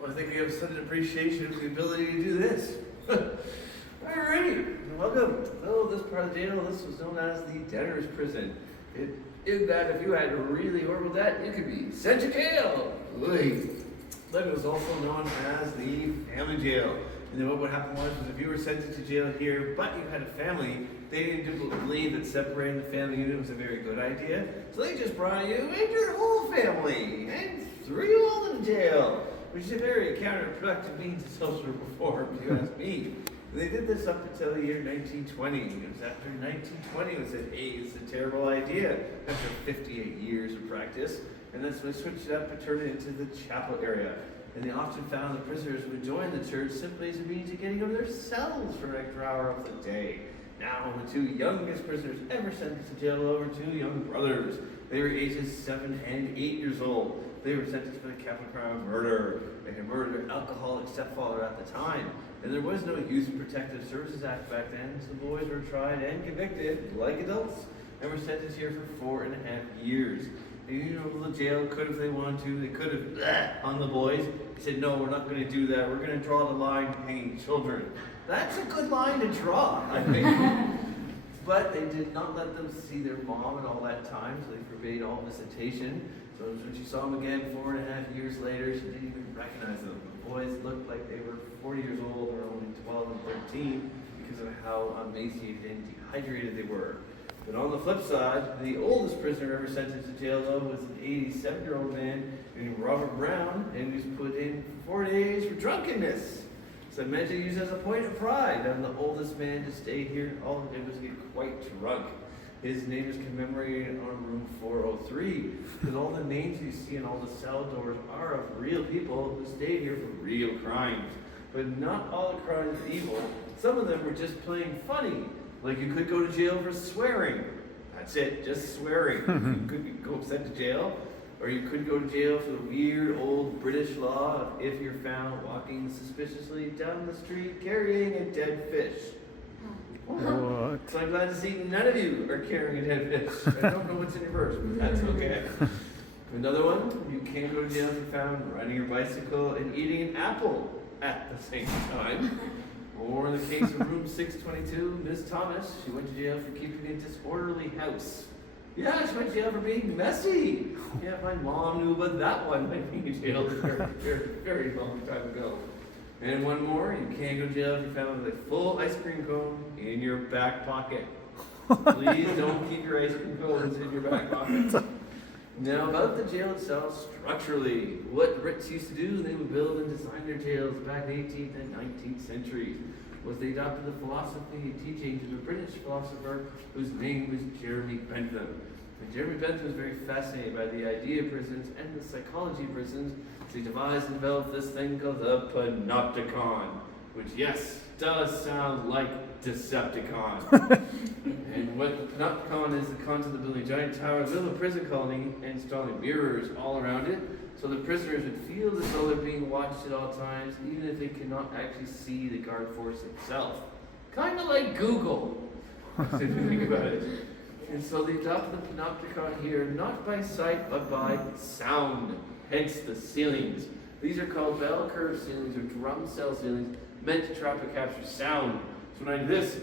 Well, I think we have such an appreciation for the ability to do this. Alrighty, welcome. Oh, this part of the jail, this was known as the debtor's prison. In that if you had a really horrible debt, you could be sent to jail. But it was also known as the family jail. And then what would happen was if you were sent to jail here, but you had a family, they didn't believe that separating the family unit was a very good idea. So they just brought you and your whole family and threw you all in jail, which is a very counterproductive means of social reform, if you ask me. And they did this up until the year 1920. It was after 1920 it was said, hey, it's a terrible idea. After 58 years of practice. And that's when they switched it up and turned it into the chapel area. And they often found the prisoners would join the church simply as a means of getting out of their cells for an extra hour of the day. Now, the two youngest prisoners ever sentenced to jail were two young brothers. They were ages 7 and 8 years old. They were sentenced for the capital crime of murder. They had murdered their alcoholic stepfather at the time. And there was no Youth Protective Services Act back then, so the boys were tried and convicted, like adults, and were sentenced here for 4.5 years. You know, the jail could, if they wanted to, they could have hung the boys. They said, no, we're not going to do that. We're going to draw the line hanging children. That's a good line to draw, I think. But they did not let them see their mom and all that time, so they forbade all visitation. So when she saw them again 4.5 years later, she didn't even recognize them. The boys looked like they were 40 years old, or only 12 and 13, because of how emaciated and dehydrated they were. But on the flip side, the oldest prisoner ever sentenced to jail, though, was an 87-year-old man named Robert Brown, and he was put in for 4 days for drunkenness. So meant to use as a point of pride on the oldest man to stay here. All he did was get quite drunk. His name is commemorated on room 403, because all the names you see in all the cell doors are of real people who stayed here for real crimes. But not all the crimes are evil. Some of them were just plain funny. Like you could go to jail for swearing. That's it, just swearing. You could go sent to jail. Or you could go to jail for the weird old British law of if you're found walking suspiciously down the street carrying a dead fish. What? So I'm glad to see none of you are carrying a dead fish. I don't know what's in your purse, but that's okay. Another one, you can't go to jail if you're found riding your bicycle and eating an apple at the same time. Or in the case of room 622, Miss Thomas, she went to jail for keeping a disorderly house. Yeah, she went to jail for being messy. Yeah, my mom knew about that one by being in jail a very long time ago. And one more, you can't go to jail if you found a full ice cream cone in your back pocket. Please don't keep your ice cream cones in your back pocket. Now, about the jail itself, structurally, what the Brits used to do, they would build and design their jails back in the 18th and 19th centuries, was they adopted the philosophy and teachings of a British philosopher whose name was Jeremy Bentham. And Jeremy Bentham was very fascinated by the idea of prisons and the psychology of prisons, so he devised and developed this thing called the Panopticon, which, yes, does sound like Decepticon. And what the Panopticon is, the concept of building a giant tower in the middle of a prison colony and installing mirrors all around it, so the prisoners would feel as though they're being watched at all times, even if they cannot actually see the guard force itself. Kind of like Google, if you think about it. And so they adopted the Panopticon here, not by sight, but by sound, hence the ceilings. These are called bell curve ceilings or drum cell ceilings, meant to trap and capture sound. So when I do this,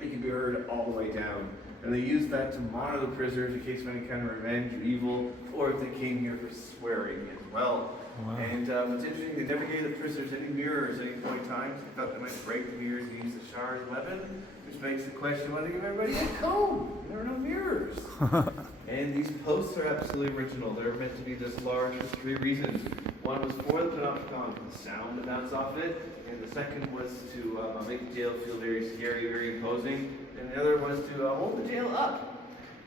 it can be heard all the way down. And they use that to monitor the prisoners in case of any kind of revenge or evil, or if they came here for swearing as well. Wow. And what's interesting, they never gave the prisoners any mirrors at any point in time. They thought they might break the mirrors and use the shower as a weapon, which makes the question, why do they give everybody a comb? There are no mirrors. And these posts are absolutely original. They're meant to be this large for 3 reasons. One was for the Panopticon, the sound that bounced off it, and the second was to make the jail feel very scary, very imposing, and the other was to hold the jail up.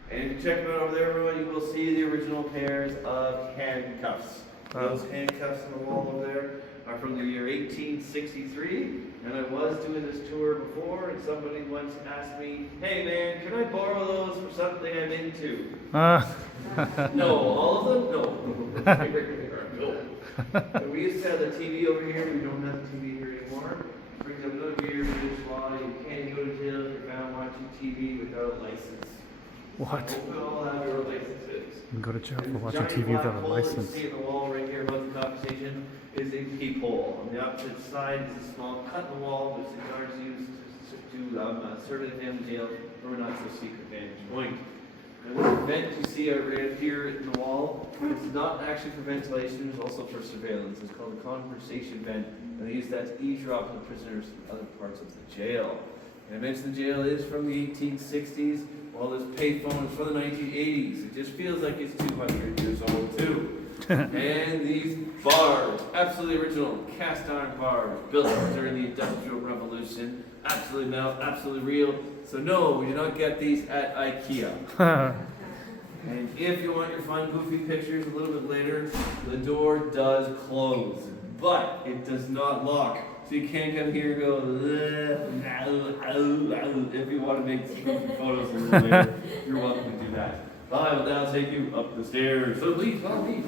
And if you check them out over there, everyone, you will see the original pairs of handcuffs. Those handcuffs on the wall over there are from the year 1863, and I was doing this tour before, and somebody once asked me, hey man, can I borrow those for something I'm into? No, all of them? No. No. And we used to have the TV over here, we don't have the TV here anymore. It brings up another weird British law, you can't go to jail if you're found watching TV without a license. What? So we all have your licenses. You can go to jail for watching TV without a license. You see the wall right here above the conversation is a peephole. On the opposite side is a small cut in the wall which the guards use to certain him jail from a not so secret vantage point. Now, this vent you see right here in the wall is not actually for ventilation, it's also for surveillance. It's called a conversation vent, and they use that to eavesdrop on the prisoners in other parts of the jail. And I mentioned the jail is from the 1860s, while this payphone is from the 1980s. It just feels like it's 200 years old too. And these bars, absolutely original, cast iron bars, built during the Industrial Revolution, absolutely metal, absolutely real. So no, we do not get these at IKEA. And if you want your fun, goofy pictures a little bit later, the door does close, but it does not lock. So you can't come here and go, if you want to make some goofy photos a little later, you're welcome to do that. I will now take you up the stairs. So please, follow me.